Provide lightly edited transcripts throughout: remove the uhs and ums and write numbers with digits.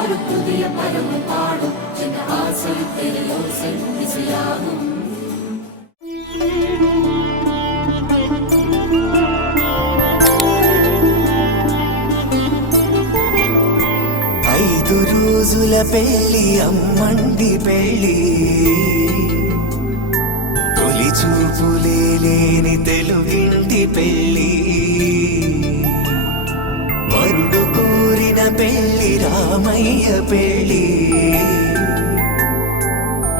ஒரு புதிய பருவம் பாடும் என்ற ஆசை ஓசை இசையாகும். ఐదు రోజుల పెళ్లి అమ్మండి పెళ్లి, తొలి చూపులే లేని తెలుగింటి పెళ్లి, వరుడు కోరిన పెళ్లి రామయ్య పెళ్లి,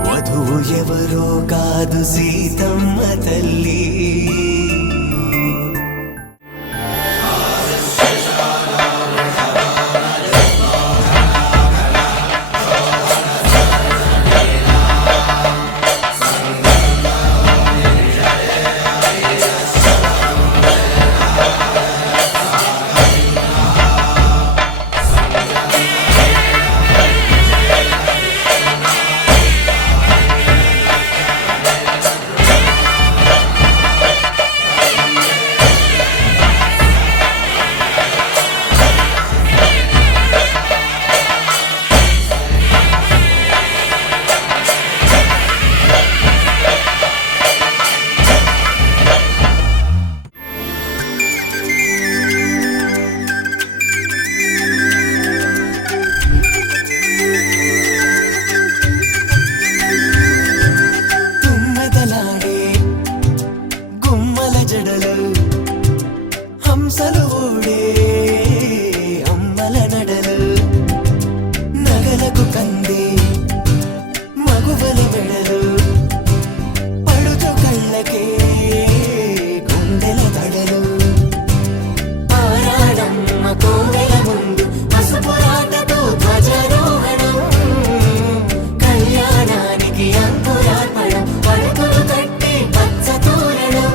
వధువు ఎవరో కాదు సీతమ్మ తల్లి. హంసలు ఓడే అమ్మల నడలు, నగలకు కంది మగువల మెడలు, పడుచు కళ్ళకే గుండెల తడలు, ఆరాడమ్మ కోవెల ముందు పసుపురాటతో ధ్వజారోహణం, కళ్యాణానికి అంకురార్పణం, పడుకులు కట్టి పచ్చ తోరణం.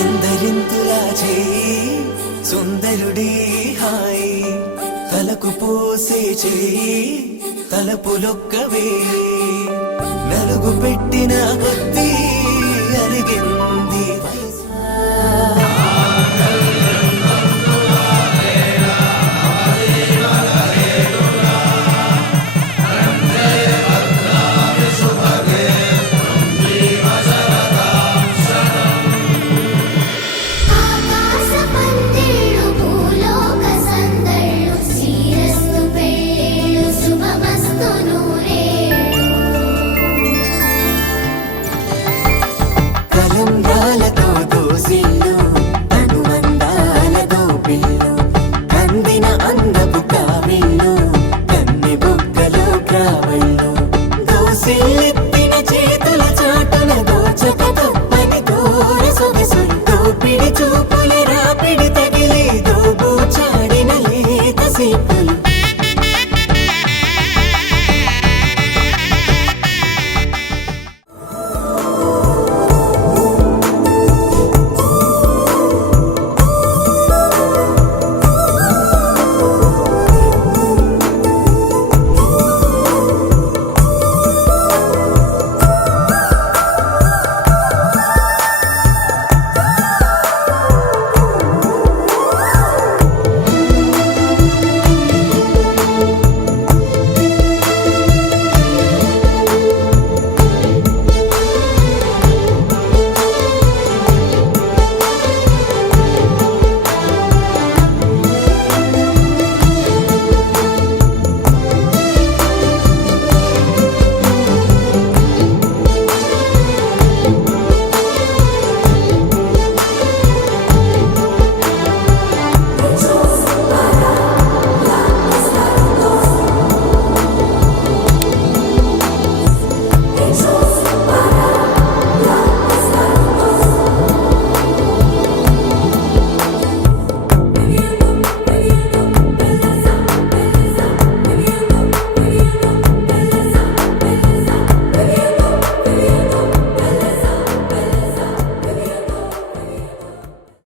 ఎందరింతులా చేయి సుందరుడి హాయి, తలకు పోసే చేయి తలపులొక్కవే, నలుగు పెట్టిన కొద్దీ అరిగింది